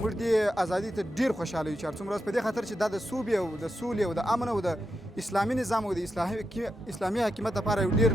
موږ دې ازادي ته ډېر خوشحاله یو چې هر څومره په دې خاطر چې دا د سولې او د سولې او د امن او د اسلامي نظام او د اسلامي حکومت لپاره یو ډېر